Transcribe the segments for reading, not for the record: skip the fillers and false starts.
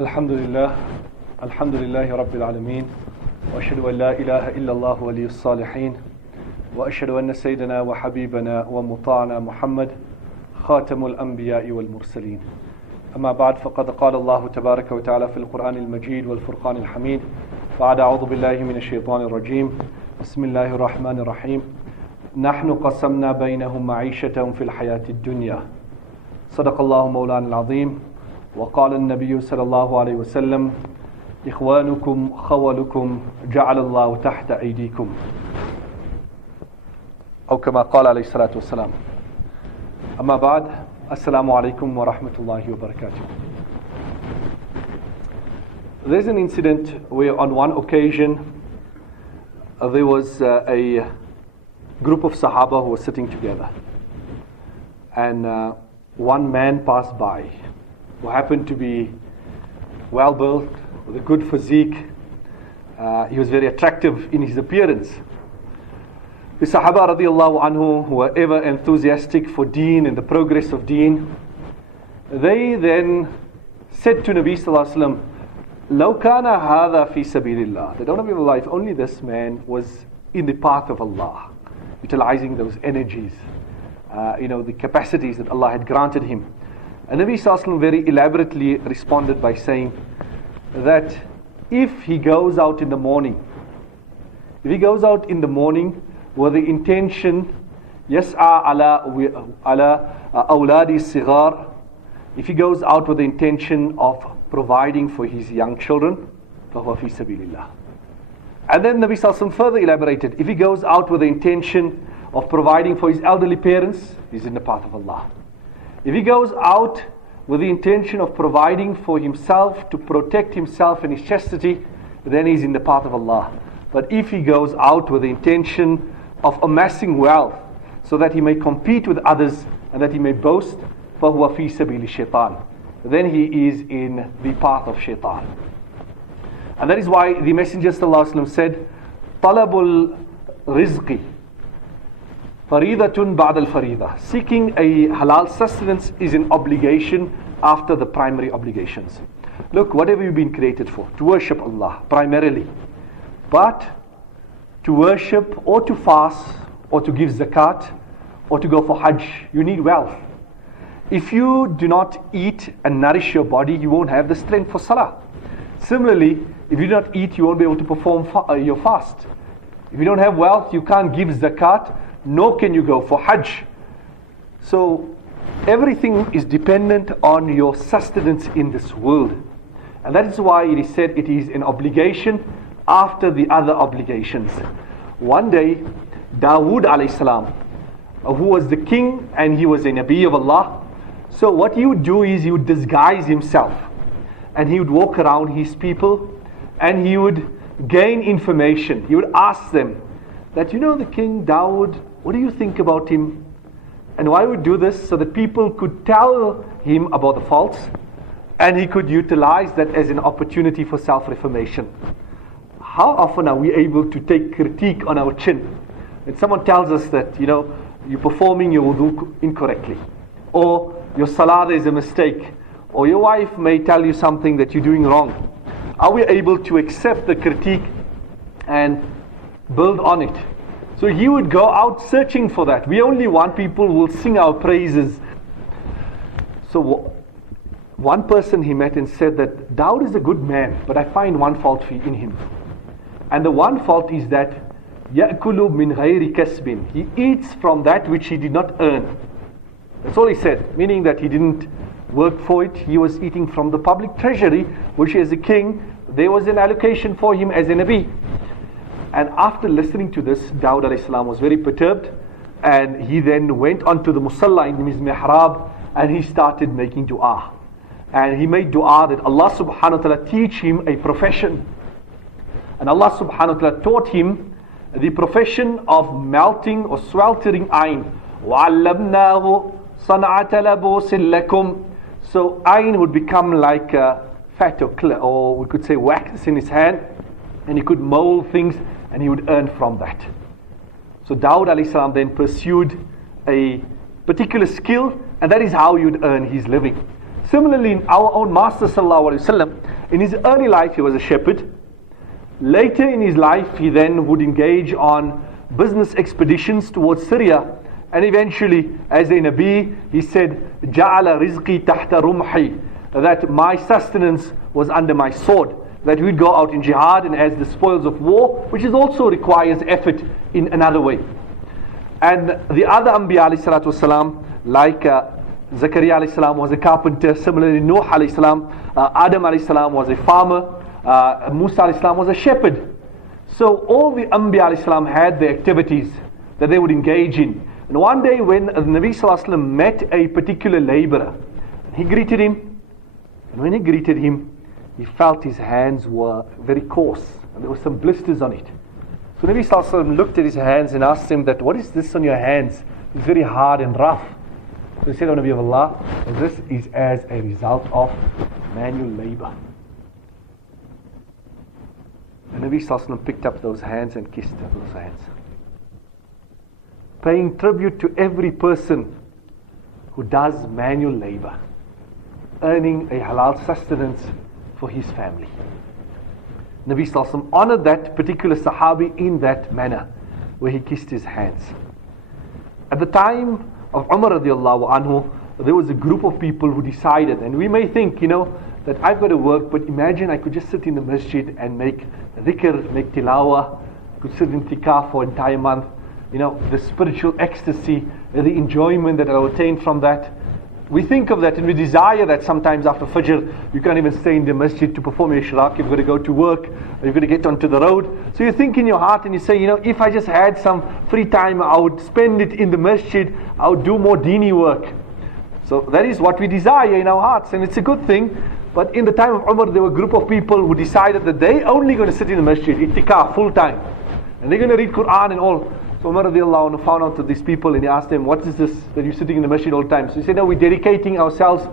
الحمد لله رب العالمين وأشهد أن لا إله إلا الله ولي الصالحين وأشهد أن سيدنا وحبيبنا ومطاعنا محمد خاتم الأنبياء والمرسلين. أما بعد، فقد قال الله تبارك وتعالى في القرآن المجيد والفرقان الحميد بعد أعوذ بالله من الشيطان الرجيم بسم الله الرحمن الرحيم نحن قسمنا بينهم معيشتهم في الحياة الدنيا صدق الله مولانا العظيم. وقال النبي صلى الله عليه وسلم إخوانكم خولكم جعل الله تحت أيديكم، أو كما قال عليه الصلاة والسلام. أما بعد، السلام عليكم ورحمة الله وبركاته. There's an incident where on one occasion there was a group of Sahaba who were sitting together, and one man passed by who happened to be well built with a good physique. He was very attractive in his appearance. The Sahaba radiallahu anhu, who were ever enthusiastic for deen and the progress of deen, they then said to Nabi sallallahu alaihi wasallam, لو كان هذا في سبيل الله, that, O Nabi of Allah, if only this man was in the path of Allah, utilizing those energies, the capacities that Allah had granted him. And Nabi sallallahu alaihi wasallam very elaborately responded by saying that if he goes out in the morning, with the intention, yas'a ala awladi sigar, if he goes out with the intention of providing for his young children, fahuwa fi sabilillah. And then Nabi sallallahu alaihi wasallam further elaborated, if he goes out with the intention of providing for his elderly parents, he's in the path of Allah. If he goes out with the intention of providing for himself, to protect himself and his chastity, then he's in the path of Allah. But if he goes out with the intention of amassing wealth so that he may compete with others and that he may boast, فَهُوَ فِي سَبِيلِ الشَّيْطَانِ, then he is in the path of shaitan. And that is why the Messenger sallallahu alaihi wasallam said, طَلَبُ الرِّزْقِ فَرِيدَةٌ بَعْدَ الْفَرِيدَةِ, seeking a halal sustenance is an obligation after the primary obligations. Look, whatever you've been created for, to worship Allah primarily, but to worship or to fast or to give zakat or to go for hajj, you need wealth. If you do not eat and nourish your body, you won't have the strength for salah. Similarly, if you do not eat, you won't be able to perform your fast. If you don't have wealth, you can't give zakat, nor can you go for hajj. So everything is dependent on your sustenance in this world. And that is why it is said it is an obligation after the other obligations. One day, Dawood alayhi salam, who was the king and he was a Nabi of Allah, so what he would do is he would disguise himself and he would walk around his people and he would gain information. He would ask them that, the king Dawood, what do you think about him? And why would do this? So that people could tell him about the faults and he could utilize that as an opportunity for self-reformation. How often are we able to take critique on our chin? When someone tells us that, you're performing your wudu incorrectly, or your salah is a mistake, or your wife may tell you something that you're doing wrong. Are we able to accept the critique and build on it? So he would go out searching for that. We only want people who will sing our praises. So one person he met and said that Dawood is a good man, but I find one fault in him. And the one fault is that يَأْكُلُ مِنْ غَيْرِ كَسْبٍ, he eats from that which he did not earn. That's all he said, meaning that he didn't work for it. He was eating from the public treasury, which as a king, there was an allocation for him as a Nabi. And after listening to this, Dawud alayhi salam was very perturbed, and he then went onto the musalla in his mihrab and he started making dua. And he made dua that Allah subhanahu wa ta'ala teach him a profession. And Allah subhanahu wa ta'ala taught him the profession of melting or sweltering iron. وَعَلَّمْنَاهُ صَنْعَةَ لَبُوسٍ لَكُمْ. So iron would become like fat or we could say wax in his hand, and he could mold things and he would earn from that. So Dawud alayhi salam then pursued a particular skill, and that is how he would earn his living. Similarly, in our own Master Sallallahu Alaihi Wasallam, in his early life he was a shepherd. Later in his life he then would engage on business expeditions towards Syria, and eventually as a Nabi he said, Ja'ala rizqi tahta rumhi, that my sustenance was under my sword, that we'd go out in jihad and as the spoils of war, which is also requires effort in another way. And the other Anbiya alayhi salatu wasalam, like Zakaria alayhi salam was a carpenter, similarly Nuh alayhi salam, Adam alayhi salam was a farmer, Musa alayhi salam was a shepherd. So all the Anbiya alayhi salam had their activities that they would engage in. And one day when the Nabi sallallahu alayhi wasallam met a particular laborer, he greeted him, and when he greeted him, he felt his hands were very coarse and there were some blisters on it. So Nabi sallallahu alayhi wasallam looked at his hands and asked him that, what is this on your hands? It's very hard and rough. So he said, O Nabi of Allah, this is as a result of manual labor. And Nabi sallallahu alayhi wasallam picked up those hands and kissed those hands, paying tribute to every person who does manual labor, earning a halal sustenance for his family. Nabi sallallahu alaihi wasallam honored that particular Sahabi in that manner, where he kissed his hands. At the time of Umar radiallahu anhu, there was a group of people who decided, and we may think, that I've got to work, but imagine I could just sit in the masjid and make dhikr, make tilawah, could sit in tikaf for an entire month. The spiritual ecstasy, the enjoyment that I'll attain from that. We think of that and we desire that. Sometimes after Fajr, you can't even stay in the masjid to perform your ishraq. You've got to go to work, or you've got to get onto the road. So you think in your heart and you say, if I just had some free time, I would spend it in the masjid, I would do more dini work. So that is what we desire in our hearts, and it's a good thing. But in the time of Umar, there were a group of people who decided that they only going to sit in the masjid, itikaf, full time. And they're going to read Quran and all. So Umar radiallahu anhu found out to these people and he asked them, what is this that you're sitting in the masjid all the time? So he said, no, we're dedicating ourselves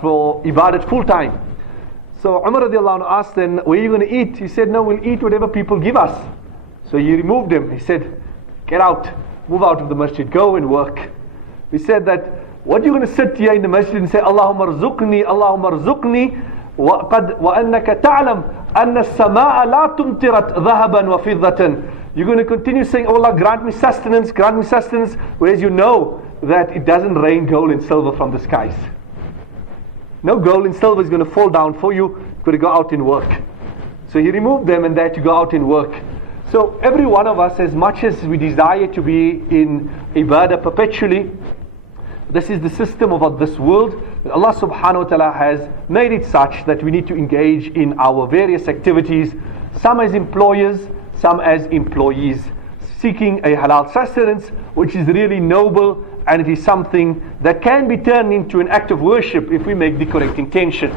for ibadat full time. So Umar radiallahu anhu asked them, where are you going to eat? He said, no, we'll eat whatever people give us. So he removed him. He said, get out, move out of the masjid, go and work. He said that, what are you going to sit here in the masjid and say, Allahumma rzuqni, وَأَنَّكَ تَعْلَمْ أَنَّ السَّمَاءَ لَا تُمْتِرَتْ ذَهَبًا وَفِضَّةً. You're going to continue saying, oh Allah, grant me sustenance, whereas you know that it doesn't rain gold and silver from the skies. No gold and silver is going to fall down for you. You've got to go out and work. So he removed them and that to go out and work. So every one of us, as much as we desire to be in ibadah perpetually, this is the system of this world. Allah subhanahu wa ta'ala has made it such that we need to engage in our various activities, some as employers, some as employees, seeking a halal sustenance, which is really noble, and it is something that can be turned into an act of worship if we make the correct intention.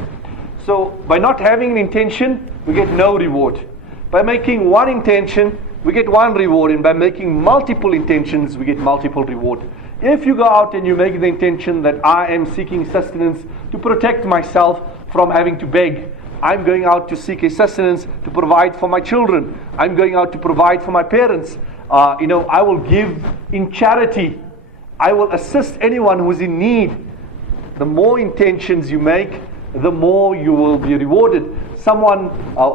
So by not having an intention, we get no reward. By making one intention, we get one reward, and by making multiple intentions, we get multiple reward. If you go out and you make the intention that I am seeking sustenance to protect myself from having to beg, I'm going out to seek a sustenance to provide for my children, I'm going out to provide for my parents, I will give in charity, I will assist anyone who is in need. The more intentions you make, the more you will be rewarded. Someone,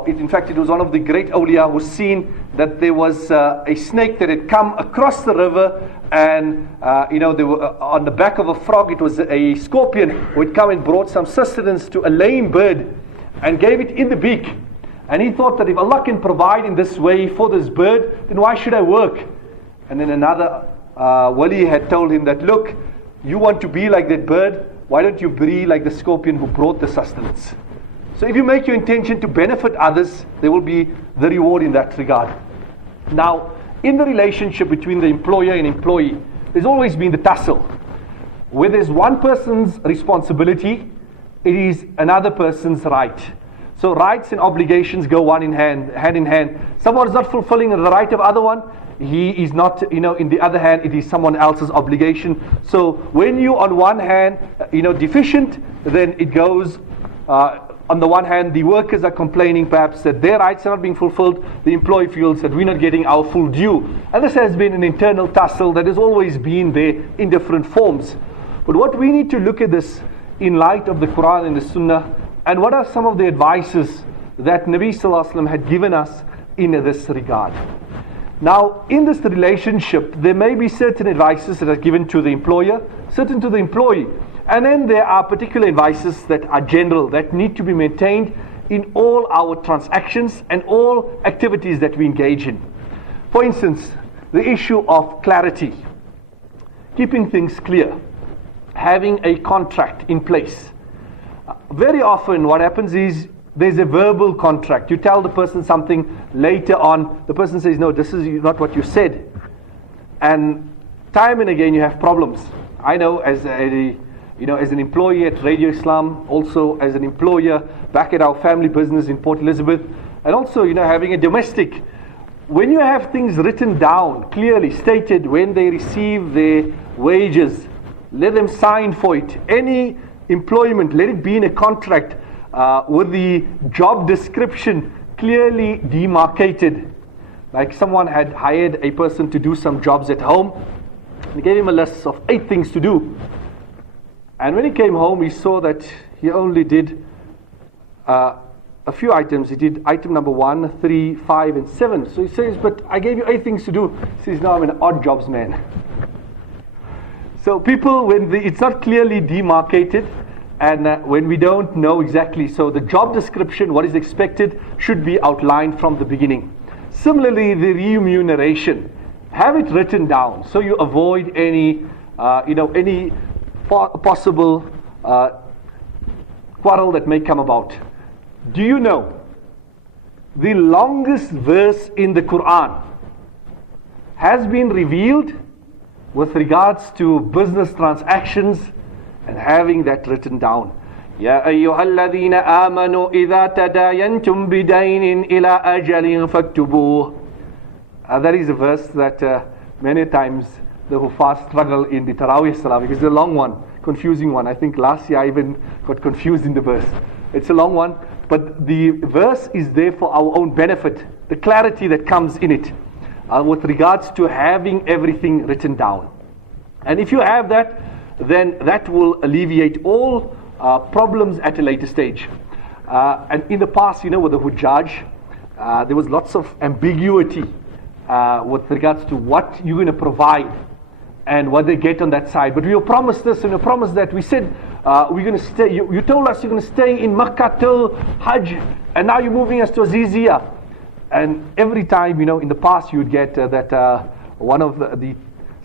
in fact it was one of the great awliya who's seen that there was a snake that had come across the river, and they were on the back of a frog. It was a scorpion who had come and brought some sustenance to a lame bird and gave it in the beak. And he thought that if Allah can provide in this way for this bird, then why should I work? And then another wali had told him that, look, you want to be like that bird, why don't you be like the scorpion who brought the sustenance? So if you make your intention to benefit others, there will be the reward in that regard. Now, in the relationship between the employer and employee, there's always been the tussle. Where there's one person's responsibility, it is another person's right. So rights and obligations go hand in hand. Someone is not fulfilling the right of other one, he is not, in the other hand, it is someone else's obligation. So when you on one hand, deficient, then it goes, on the one hand, the workers are complaining perhaps that their rights are not being fulfilled. The employee feels that we're not getting our full due. And this has been an internal tussle that has always been there in different forms. But what we need to look at this in light of the Quran and the Sunnah, and what are some of the advices that Nabi Sallallahu Alaihi Wasallam had given us in this regard. Now, in this relationship, there may be certain advices that are given to the employer, certain to the employee, and then there are particular advices that are general, that need to be maintained in all our transactions and all activities that we engage in. For instance, the issue of clarity, keeping things clear, having a contract in place. Very often what happens is there's a verbal contract. You tell the person something, later on the person says, no, this is not what you said. And time and again you have problems. I know as an employee at Radio Islam, also as an employer back at our family business in Port Elizabeth, and also having a domestic. When you have things written down, clearly stated when they receive their wages, let them sign for it. Any employment, let it be in a contract with the job description clearly demarcated. Like someone had hired a person to do some jobs at home. They gave him a list of 8 things to do. And when he came home, he saw that he only did a few items. He did item number 1, 3, 5, and 7. So he says, but I gave you 8 things to do. He says, no, I'm an odd jobs man. So people, when it's not clearly demarcated, and when we don't know exactly, so the job description, what is expected, should be outlined from the beginning. Similarly, the remuneration, have it written down so you avoid any possible quarrel that may come about. Do you know the longest verse in the Quran has been revealed with regards to business transactions and having that written down? يا أيها الذين آمنوا إذا تداينتم بدين إلى أجل فاكتبوه. That is a verse that many times the Huffaz struggle in the Taraweeh Salah, because it's a long one, confusing one. I think last year I even got confused in the verse. It's a long one, but the verse is there for our own benefit, the clarity that comes in it with regards to having everything written down. And if you have that, then that will alleviate all problems at a later stage. And in the past, with the Hujjaj, there was lots of ambiguity with regards to what you're going to provide and what they get on that side. But we were promised this and we were promised that. We said we're going to stay. You told us you're going to stay in Makkah till Hajj, and now you're moving us to Aziziyah. And every time, in the past, you would get that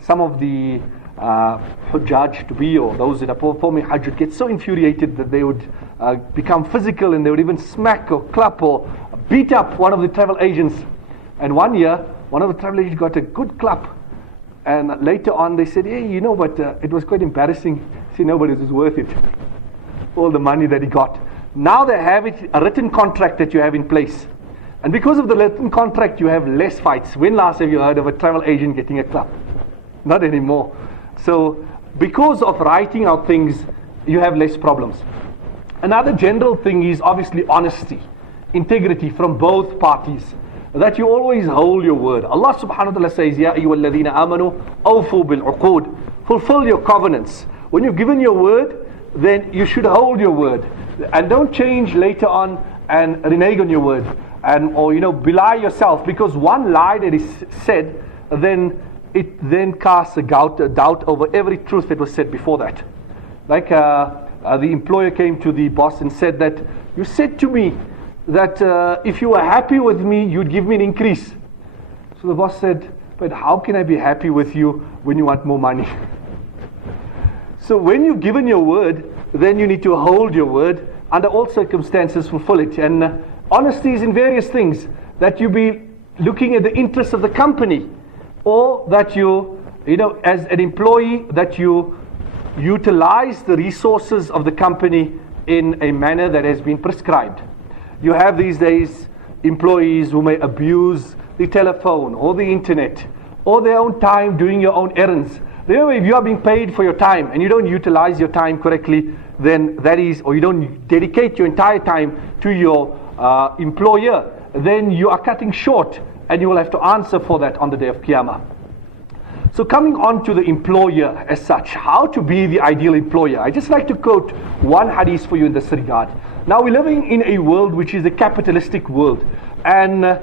some of the Hujjaj to be, or those that are performing Hajj, would get so infuriated that they would become physical, and they would even smack or clap or beat up one of the travel agents. And one year, one of the travel agents got a good clap, and later on they said, hey, but it was quite embarrassing. See, nobody was worth it, all the money that he got. Now they have it, a written contract that you have in place, and because of the written contract you have less fights. When last have you heard of a travel agent getting a clap? Not anymore. So because of writing out things, you have less problems. Another general thing is obviously honesty, integrity from both parties, that you always hold your word. Allah subhanahu wa ta'ala says, Ya ayyuhalladhina amanu awfu bil uqud, fulfill your covenants. When you've given your word, then you should hold your word, and don't change later on and renege on your word, or belie yourself, because one lie that is said, then it then casts a doubt over every truth that was said before that. Like the employer came to the boss and said that, you said to me that if you were happy with me, you'd give me an increase. So the boss said, but how can I be happy with you when you want more money? So when you've given your word, then you need to hold your word, under all circumstances fulfill it. And honesty is in various things, that you be looking at the interests of the company, or that you, as an employee, that you utilize the resources of the company in a manner that has been prescribed. You have these days employees who may abuse the telephone or the internet or their own time doing your own errands. Remember, if you are being paid for your time and you don't utilize your time correctly, then that is, or you don't dedicate your entire time to your employer, then you are cutting short, and you will have to answer for that on the day of Qiyamah. So coming on to the employer as such, how to be the ideal employer. I just like to quote one hadith for you in this regard. Now we're living in a world which is a capitalistic world, and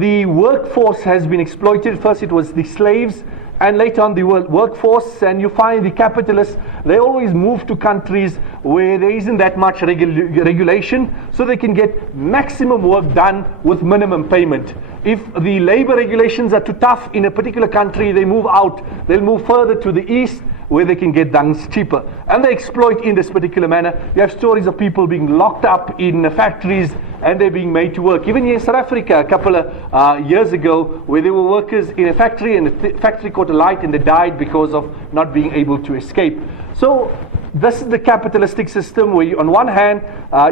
the workforce has been exploited. First it was the slaves, and later on the workforce, and you find the capitalists, they always move to countries where there isn't that much regulation, so they can get maximum work done with minimum payment. If the labor regulations are too tough in a particular country, they move out, they'll move further to the east where they can get things cheaper. And they exploit in this particular manner. You have stories of people being locked up in factories and they're being made to work. Even here in South Africa a couple of years ago, where there were workers in a factory and the factory caught alight and they died because of not being able to escape. So this is the capitalistic system where on one hand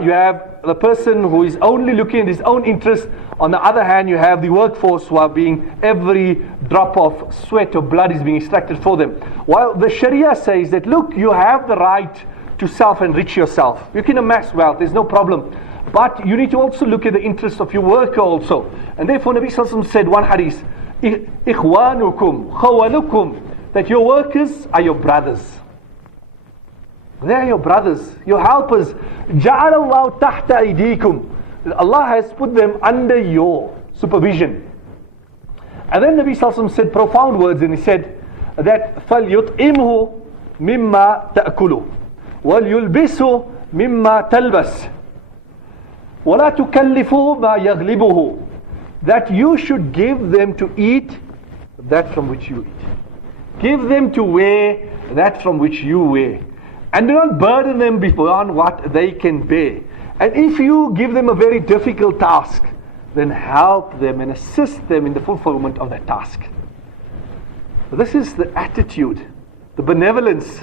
you have the person who is only looking at his own interest. On the other hand, you have the workforce who are being, every drop of sweat or blood is being extracted for them. While the Sharia says that, look, you have the right to self-enrich yourself. You can amass wealth, there's no problem. But you need to also look at the interest of your worker also. And therefore Nabi Sallallahu Alaihi Wasallam said one hadith, Ikhwanukum, khawalukum, that your workers are your brothers. They are your brothers, your helpers. Ja'alallahu tahta aydikum. Allah has put them under your supervision. And then Nabi Sallallahu Alaihi Wasallam said profound words, and he said that فَلْيُطْئِمْهُ مِمَّا تَأْكُلُ وَلْيُلْبِسُ مِمَّا تَلْبَسُ وَلَا تُكَلِّفُوا مَا يَغْلِبُهُ, that you should give them to eat that from which you eat. Give them to wear that from which you wear. And do not burden them beyond what they can bear. And if you give them a very difficult task, then help them and assist them in the fulfillment of that task. This is the attitude, the benevolence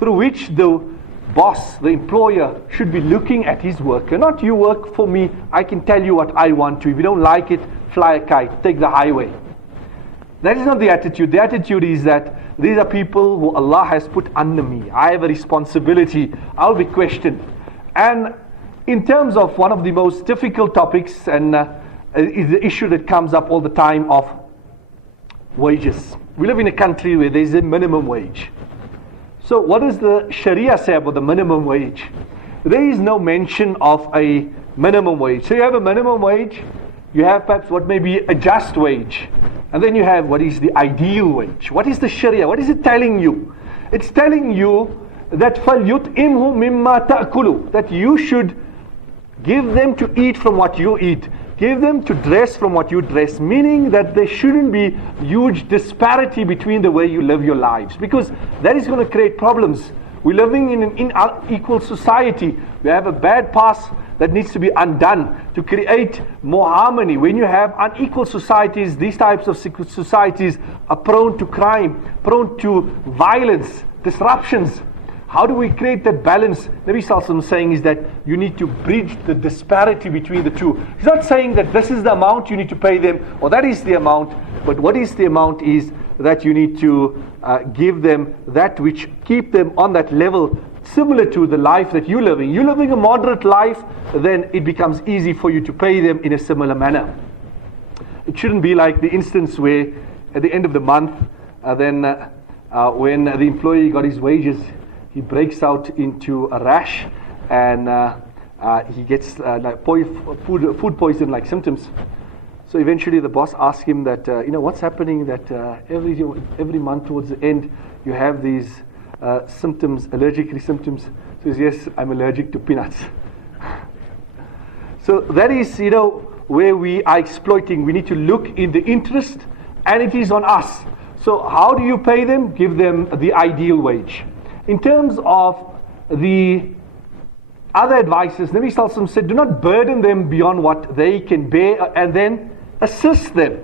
through which the boss, the employer, should be looking at his worker. Not you work for me, I can tell you what I want to. If you don't like it, fly a kite, take the highway. That is not the attitude. The attitude is that these are people who Allah has put under me. I have a responsibility. I'll be questioned. And in terms of one of the most difficult topics, and is the issue that comes up all the time of wages. We live in a country where there is a minimum wage. So what does the Sharia say about the minimum wage? There is no mention of a minimum wage. So you have a minimum wage, you have perhaps what may be a just wage, and then you have what is the ideal wage. What is the Sharia? What is it telling you? It's telling you that فَلْيُطْئِمْهُ مِمَّا تَأْكُلُ, that you should give them to eat from what you eat. Give them to dress from what you dress. Meaning that there shouldn't be huge disparity between the way you live your lives. Because that is going to create problems. We're living in an unequal society. We have a bad past that needs to be undone to create more harmony. When you have unequal societies, these types of societies are prone to crime, prone to violence, disruptions. How do we create that balance? Nabi Sallallahu Alaihi Wasallam saying is that you need to bridge the disparity between the two. He's not saying that this is the amount you need to pay them, or that is the amount, but what is the amount is that you need to give them that which keep them on that level, similar to the life that you're living. You're living a moderate life, then it becomes easy for you to pay them in a similar manner. It shouldn't be like the instance where at the end of the month, when the employee got his wages, he breaks out into a rash and he gets like food poison like symptoms. So eventually the boss asks him that, what's happening that every month towards the end you have these symptoms, allergic symptoms. He says, yes, I'm allergic to peanuts. So that is, where we are exploiting. We need to look in the interest, and it is on us. So how do you pay them? Give them the ideal wage. In terms of the other advices, Nabi Sallallahu Alaihi Wasallam said, do not burden them beyond what they can bear, and then assist them.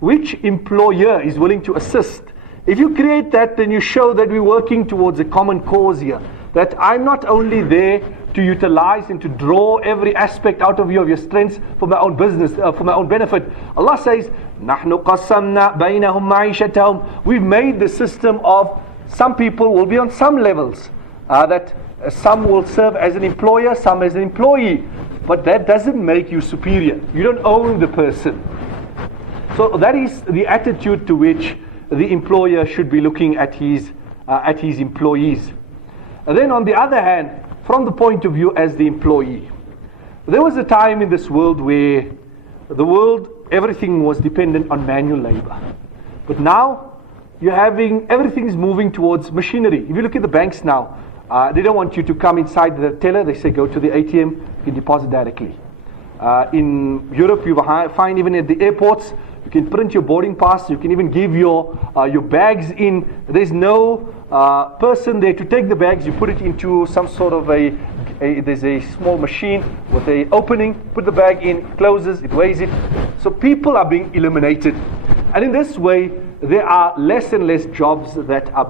Which employer is willing to assist? If you create that, then you show that we're working towards a common cause here. That I'm not only there to utilize and to draw every aspect out of you, of your strengths, for my own business, for my own benefit. Allah says, نَحْنُ قَسَّمْنَا بَيْنَهُمْ مَعِيشَتَهُمْ. We've made the system of some people will be on some levels, that some will serve as an employer, some as an employee, but that doesn't make you superior. You don't own the person. So that is the attitude to which the employer should be looking at his employees. And then on the other hand, from the point of view as the employee, there was a time in this world where everything was dependent on manual labor. But now, everything is moving towards machinery. If you look at the banks now, they don't want you to come inside the teller. They say go to the ATM, you can deposit directly. In Europe, you find even at the airports, you can print your boarding pass. You can even give your bags in. There's no person there to take the bags. You put it into some sort of there's a small machine with a opening. Put the bag in, it closes, it weighs it. So people are being eliminated, and in this way, there are less and less jobs that are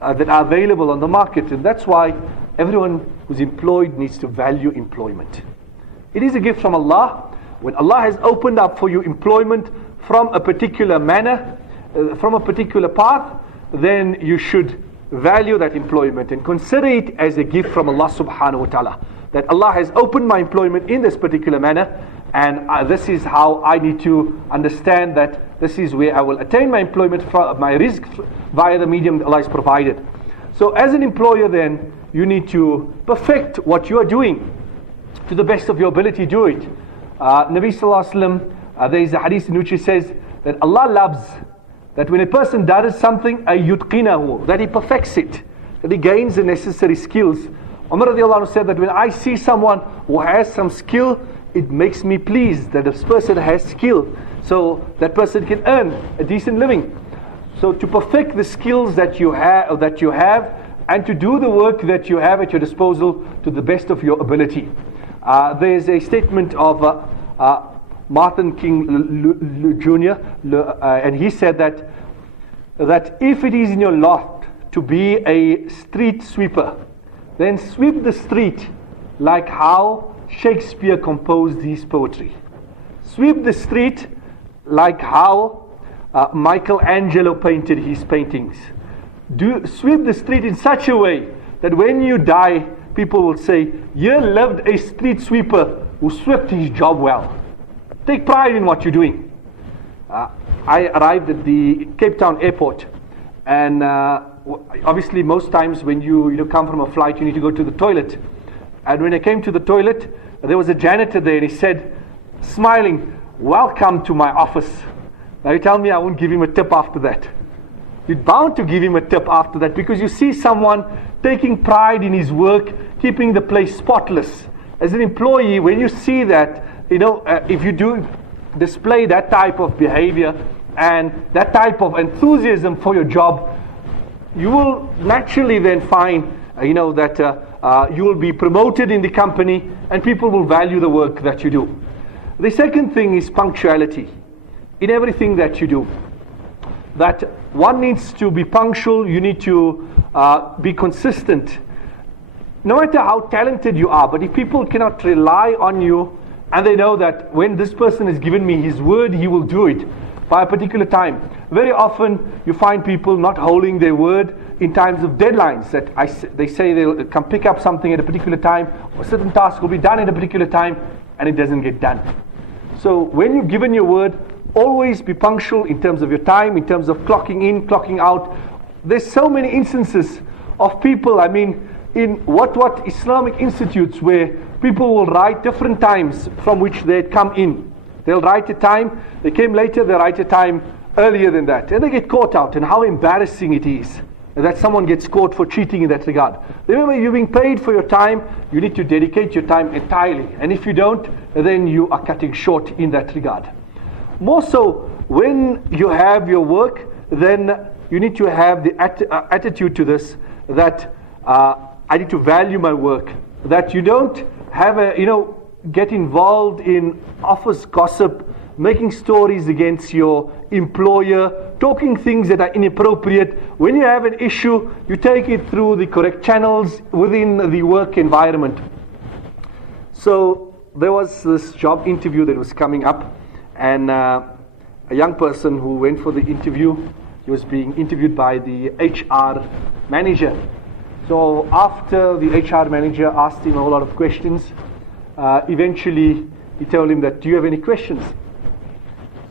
available on the market, and that's why everyone who's employed needs to value employment. It is a gift from Allah. When Allah has opened up for you employment from a particular manner, from a particular path, then you should value that employment and consider it as a gift from Allah subhanahu wa ta'ala. That Allah has opened my employment in this particular manner, and this is how I need to understand that this is where I will attain my employment, my risk via the medium that Allah has provided. So as an employer then, you need to perfect what you are doing to the best of your ability. Do it. Nabi Sallallahu Alaihi Wasallam, there is a hadith in which he says that Allah loves that when a person does something, yutqinahu, that he perfects it, that he gains the necessary skills. Umar radiallahu anhu said that when I see someone who has some skill, it makes me pleased that this person has skill, so that person can earn a decent living. So to perfect the skills that you have, and to do the work that you have at your disposal to the best of your ability. There's a statement of Martin King Jr., and he said that if it is in your lot to be a street sweeper, then sweep the street like how Shakespeare composed his poetry. Sweep the street like how Michelangelo painted his paintings. Sweep the street in such a way that when you die, people will say, here lived a street sweeper who swept his job well. Take pride in what you're doing. I arrived at the Cape Town airport, and obviously most times when you come from a flight, you need to go to the toilet. And when I came to the toilet, there was a janitor there, and he said, smiling, welcome to my office. Now you tell me I won't give him a tip after that. You're bound to give him a tip after that, because you see someone taking pride in his work, keeping the place spotless. As an employee, when you see that, if you do display that type of behavior and that type of enthusiasm for your job, you will naturally then find, that you will be promoted in the company and people will value the work that you do. The second thing is punctuality in everything that you do. That one needs to be punctual, you need to be consistent. No matter how talented you are, but if people cannot rely on you and they know that when this person has given me his word, he will do it by a particular time. Very often you find people not holding their word in times of deadlines, that they say they'll come pick up something at a particular time, or a certain task will be done at a particular time, and it doesn't get done. So when you've given your word, always be punctual in terms of your time, in terms of clocking in, clocking out. There's so many instances of people, in what Islamic institutes where people will write different times from which they'd come in. They'll write a time, they came later, they write a time earlier than that, and they get caught out, and how embarrassing it is that someone gets caught for cheating in that regard. Remember, you're being paid for your time, you need to dedicate your time entirely, and if you don't, then you are cutting short in that regard. More so, when you have your work, then you need to have the attitude to this, that I need to value my work, that you don't have get involved in office gossip, making stories against your employer, talking things that are inappropriate. When you have an issue, you take it through the correct channels within the work environment. So there was this job interview that was coming up, and a young person who went for the interview, he was being interviewed by the HR manager. So after the HR manager asked him a whole lot of questions, eventually he told him that, do you have any questions?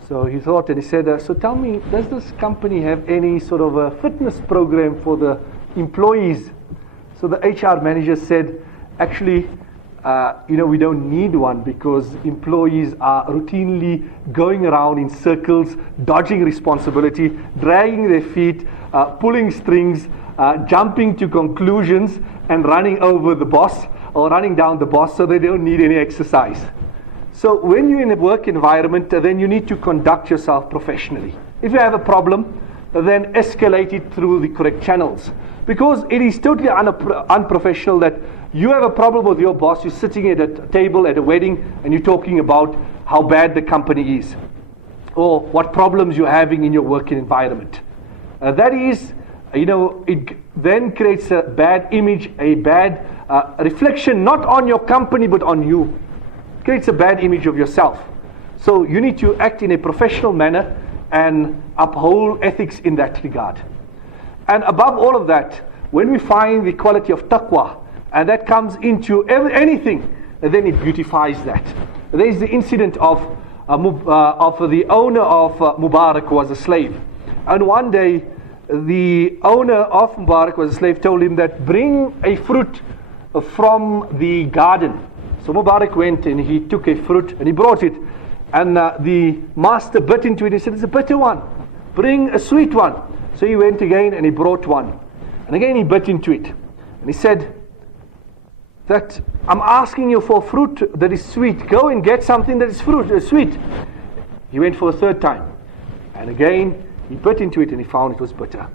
So he thought and he said, so tell me, does this company have any sort of a fitness program for the employees? So the HR manager said, actually, we don't need one because employees are routinely going around in circles, dodging responsibility, dragging their feet, pulling strings, jumping to conclusions and running over the boss or running down the boss, so they don't need any exercise. So when you're in a work environment, then you need to conduct yourself professionally. If you have a problem, then escalate it through the correct channels. Because it is totally unprofessional that you have a problem with your boss, you're sitting at a table at a wedding and you're talking about how bad the company is or what problems you're having in your working environment. That is, it then creates a bad image, a bad reflection, not on your company but on you. It creates a bad image of yourself. So you need to act in a professional manner and uphold ethics in that regard. And above all of that, when we find the quality of taqwa, and that comes into anything, then it beautifies that. There is the incident of the owner of Mubarak, who was a slave. And one day, the owner of Mubarak, who was a slave, told him that bring a fruit from the garden. So Mubarak went and he took a fruit and he brought it. And the master bit into it. He said, it's a bitter one. Bring a sweet one. So he went again and he brought one. And again he bit into it. And he said, that I'm asking you for fruit that is sweet. Go and get something that is sweet. He went for a third time. And again he bit into it and he found it was bitter.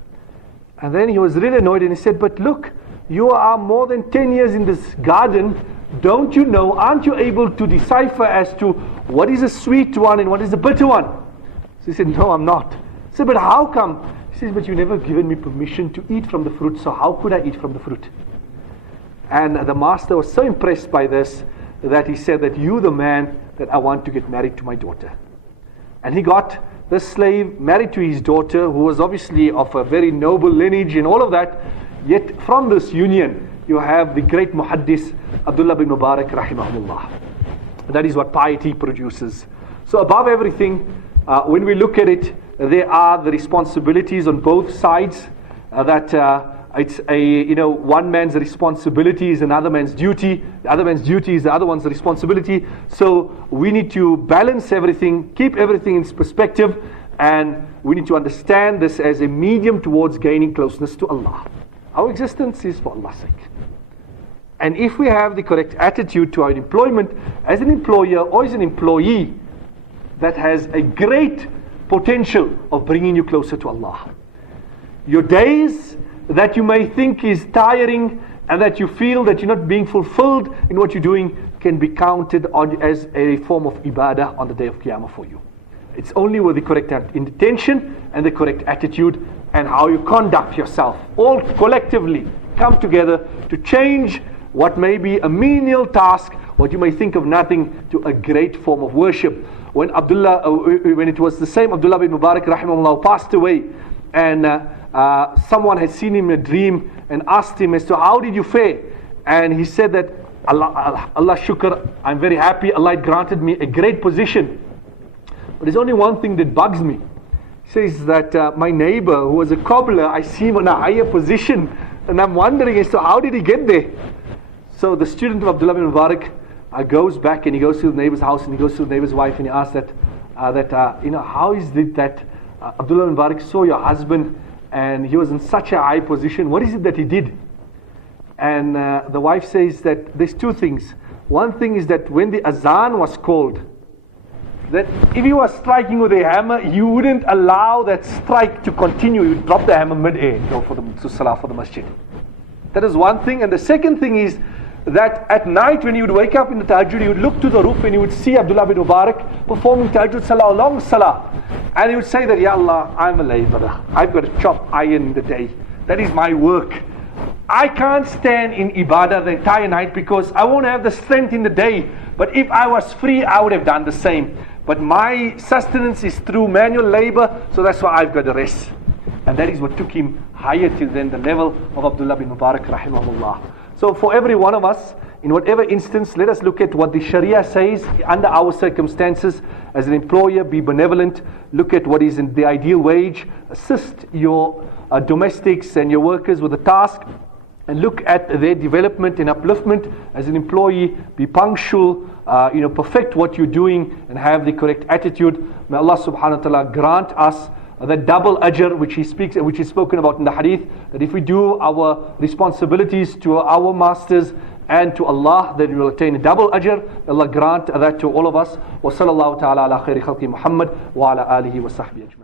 And then he was really annoyed and he said, but look, you are more than 10 years in this garden. Don't you know, aren't you able to decipher as to what is a sweet one and what is a bitter one? So he said, no, I'm not. He said, but how come? He says, but you never given me permission to eat from the fruit, so how could I eat from the fruit? And the master was so impressed by this that he said that you the man that I want to get married to my daughter. And he got the slave married to his daughter, who was obviously of a very noble lineage and all of that. Yet from this union, you have the great muhaddis, Abdullah bin Mubarak, rahimahullah. That is what piety produces. So above everything, when we look at it, there are the responsibilities on both sides. It's one man's responsibility is another man's duty. The other man's duty is the other one's responsibility. So we need to balance everything, keep everything in perspective, and we need to understand this as a medium towards gaining closeness to Allah. Our existence is for Allah's sake. And if we have the correct attitude to our employment as an employer or as an employee, that has a great potential of bringing you closer to Allah. Your days that you may think is tiring and that you feel that you're not being fulfilled in what you're doing can be counted on as a form of ibadah on the day of Qiyamah for you. It's only with the correct intention and the correct attitude and how you conduct yourself. All collectively come together to change what may be a menial task, what you may think of nothing, to a great form of worship. When it was the same Abdullah bin Mubarak rahimahullah passed away, and someone had seen him in a dream and asked him as to how did you fare, and he said that Allah shukr, I'm very happy, Allah had granted me a great position, but there's only one thing that bugs me. He says that my neighbor who was a cobbler, I see him in a higher position, and I'm wondering as to how did he get there. So the student of Abdullah bin Mubarak goes back and he goes to the neighbor's house and he goes to the neighbor's wife and he asks how is it that Abdullah bin Mubarak saw your husband and he was in such a high position? What is it that he did? And the wife says that there's two things. One thing is that when the azan was called, that if he was striking with a hammer, you wouldn't allow that strike to continue. You would drop the hammer mid-air and go to salah for the masjid. That is one thing. And the second thing is that at night when he would wake up in the tahajjud, he would look to the roof and he would see Abdullah bin Mubarak performing tahajjud salah, long salah. And he would say that, Ya Allah, I'm a laborer. I've got to chop iron in the day. That is my work. I can't stand in ibadah the entire night because I won't have the strength in the day. But if I was free, I would have done the same. But my sustenance is through manual labor, so that's why I've got to rest. And that is what took him higher till then, the level of Abdullah bin Mubarak rahimahullah. So for every one of us, in whatever instance, let us look at what the Sharia says under our circumstances. As an employer, be benevolent, look at what is in the ideal wage, assist your domestics and your workers with the task, and look at their development and upliftment. As an employee, be punctual, perfect what you're doing and have the correct attitude. May Allah subhanahu wa ta'ala grant us the double ajr which is spoken about in the hadith, that if we do our responsibilities to our masters and to Allah, then we will attain a double ajr. Allah grant that to all of us. Wa sallallahu ta'ala ala khairi khalqi Muhammad wa ala alihi wa sahbihi ajma'in.